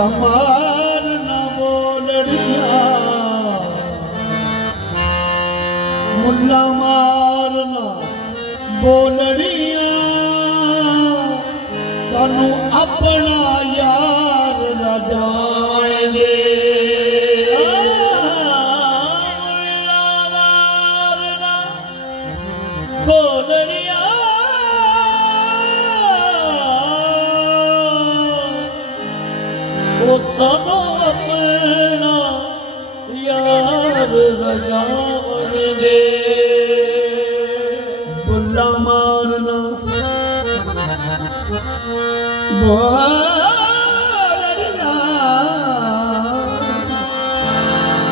मुल्ला मारना बोलड़िया मुल्ला मारना बोलड़िया तनु अपना यार रजाण दे मुल्ला मारना बोलड़िया ओ सानू अपना यार रजाण दे मुल्ला मारना बोलड़िया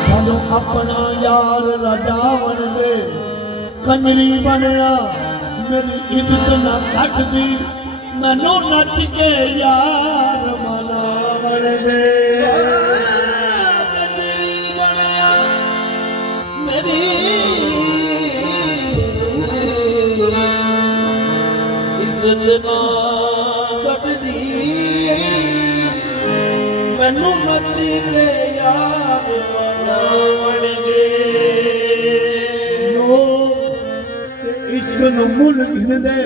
सानू अपना यार रजावण दे कंजरी बनया मेरी इज्जत ना घट दी मैनू नच के यार मनावण दे कंजरी बनया मेरी इज्जत ना घटदी मैनू नच के यार मनावण दे इश्क नू मुल घिंदे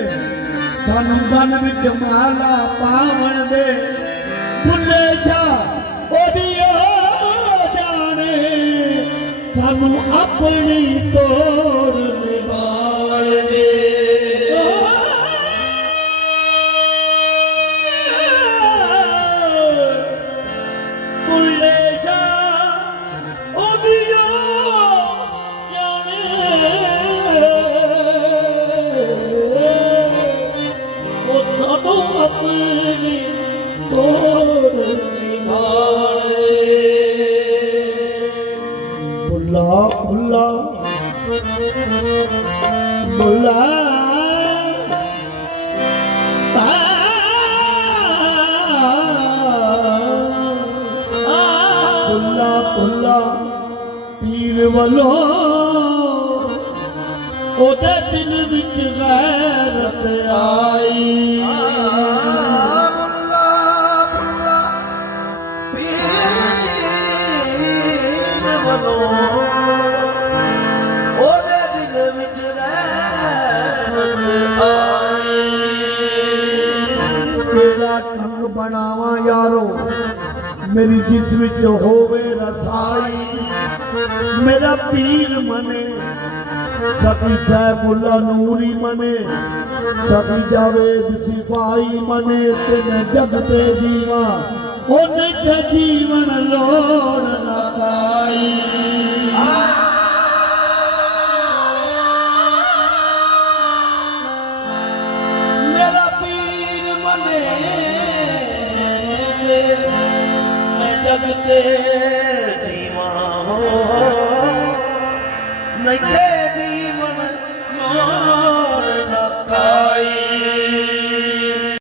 सानू बन विच माला पावण दे भुले जा ओदी ओ जाने सानू अपनी तोड़ निभावण दे भुले जा ओदी ओ जाने ओ सानू अपनी तोड़ निभावण दे बुला बुला बुला बुला बुला पीर वालो ओदे दिल विच गैरत आई मुल्ला मुल्ला पीर वलो ओदे दिल विच रहमत आई तेरा ढंग बनावा यारो मेरी जिस विच होवे रसाई मेरा पीर मने सखी सैफुल्ला नूरी मने सखी जावेद सिपाही मने ते मैं जगते जीवा ओने ते जीवन लोड़ ना पाई मेरा पीर मने ते मैं जगते जीवा हो